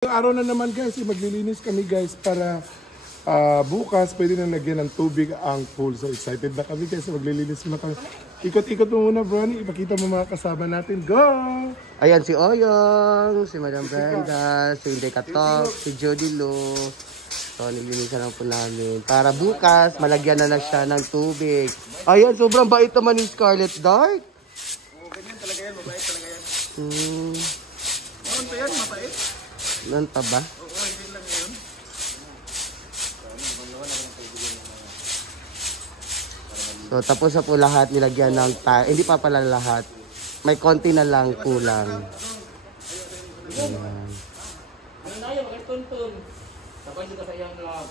Yung araw na naman guys, maglilinis kami guys para bukas pwede na lagyan ng tubig ang pool. So excited na kami guys, maglilinis na kami. Ikot-ikot mo muna Bronny, ipakita mo mga kasama natin. Go! Ayan si Oyong, si Madam Brenda, si Inday Katok, si Jody Lo. So nilinisan lang po namin. Para bukas, malagyan na siya ng tubig. Ayan, sobrang bait naman ni Scarlett Dark. Oo, ganyan talaga yan, mabait talaga yan. Hmm. Ano yan, mabait? Nanta ba? Oo, hindi lang yun. So tapos na po lahat, nilagyan ng tile. Hindi pa pala lahat. May konti na lang kulang. Ayan. Ano na yun, makituntun. Tapos dito sa iyang love.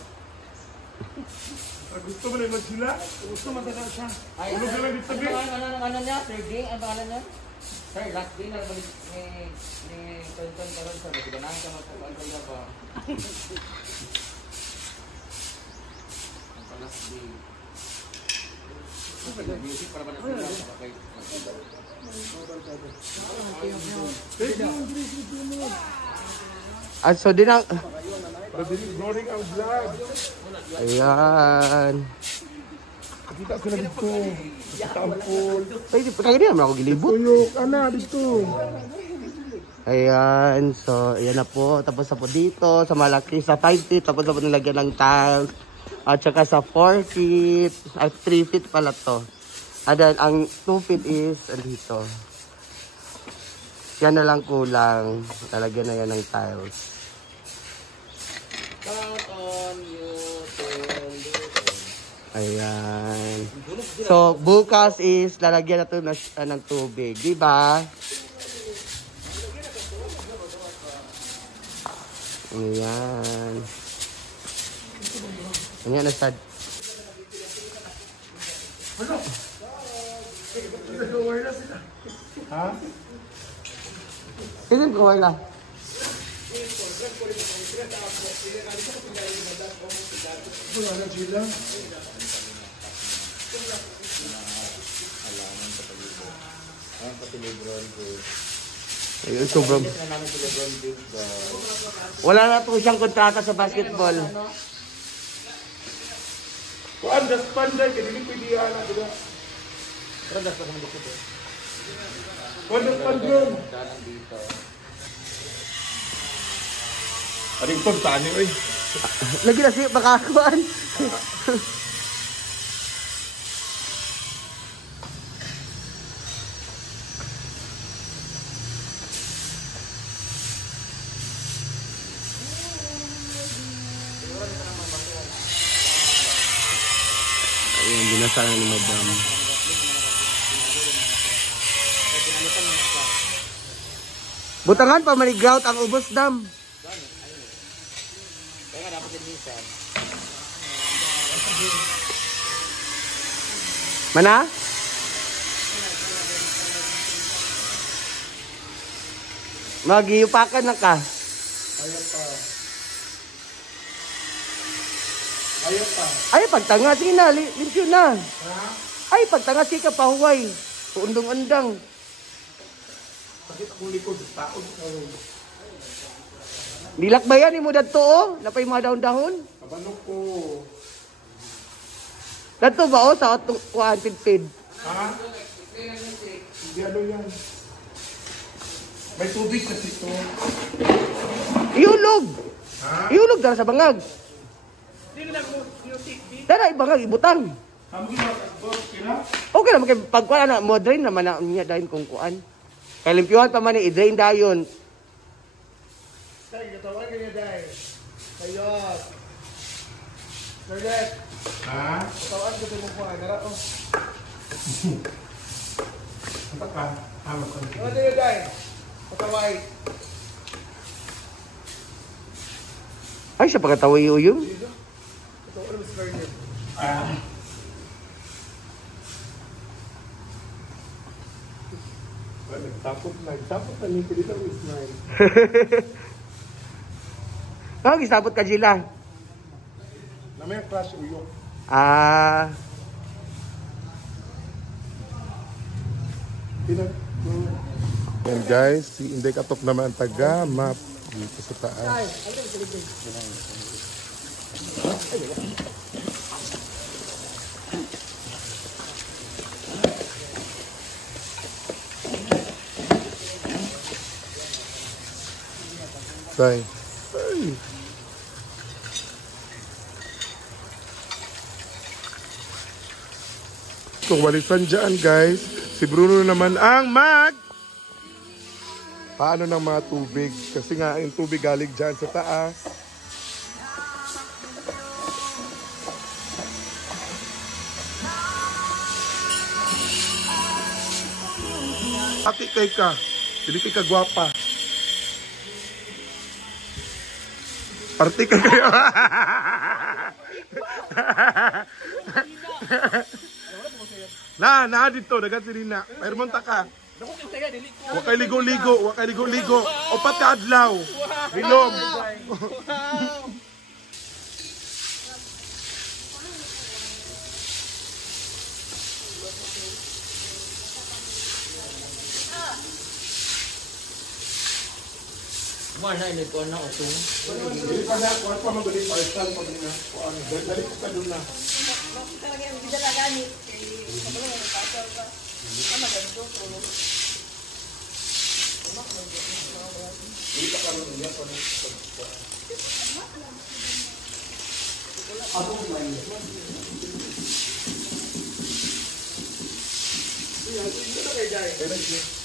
Gusto mo na yung sila? Gusto mo na siya. Ay, Ulog na lang dito sabi. ano niya? Third day? Ano pangalan niya? Sir, last day na balik ni Tonton karon sa diba na ka magpapalala ba? Ang last day. Music para ba na sila kay At so din ang... Roaring ang vlog. Ayan. Kita sila dito. Kita ang pool. Ay, kaya naman ako gilibot. Tuyok, ana dito. Ayan, so ayan na po. Tapos na po dito sa malaki, sa 5 feet. Tapos na po nilagyan ng tiles. At saka sa 4 feet. At 3 feet pala to. And then ang 2 feet is dito. Yan na lang kulang. Lalagyan na yan ng tiles. Count on you to Ayan. So bukas is lalagyan na to ng tubig. Diba? Ayan. Ayan na sad. Ha? Tignan ko wala. Wala na sila. Ayun, sobrang... Wala na po siyang kontrata sa basketball. Kuan das panday kay dili pwede ana sila. Randas pa naman dito. Kuan das pandron. Dalang dito. Aring ton tani oy. Lagi na siya makakuan. Ayan, binasalan ni Madam. Butangan pa manigrout ang ubos dam. Kaya nga dapat linisan. Mana? Magiyupakan na ka. Ay, pagtanga, sige na, limpyo na. Ay, pagtanga, sige ka, pahuway. Puundong-undang. Bakit akong likod taon? Nilakbayan mo dadto, oh. Napay mga dahon-dahon. Kabalo ko. Dadto ba, oh, sa atong kuhaan, pid-pid. Ha? Hindi ano yan. May tubig sa sito. Iulog. Ha? Iulog dara sa bangag. Dara, ibangag, ibutang. Kamu ginawa sa boss, kina? Okay naman, kay pagkuhan na, mo drain naman na niya dahil kung kuhaan. Kaya limpyuhan pa man ni, i-drain dayon. Tay, katawan ka niya, Day. Ayos. Scarlett, Ha? katawan ko sa mukha. Nara, oh. Ano ka? Tama ko. Ano niya, Day? Kataway. Ay, siya pagkataway uyong. Katawan mo, Scarlett. Nagtapot na ni Pilita with smile. Ano, gisapot ka, Gila? Na may crush uyok. Ah, Yan guys, si Inday Katok naman taga map Dito sa taas. Tay. Ay. Kung balikan dyan guys, si Bruno naman ang paano ng mga tubig. Kasi nga yung tubig galing dyan sa taas. Ati kay ka, hindi kay ka gwapa. Party ka kayo. Na dito, dagat si Rina. Mayroon ta ka. Wakay ligo-ligo, wakay ligo-ligo. Opat ka adlaw. Bilog. Mana ini ko na uso. Dili pa na, kuwan pa magaling parcel pag na. Kuwan, dali ka doon na. Ito kay Jai.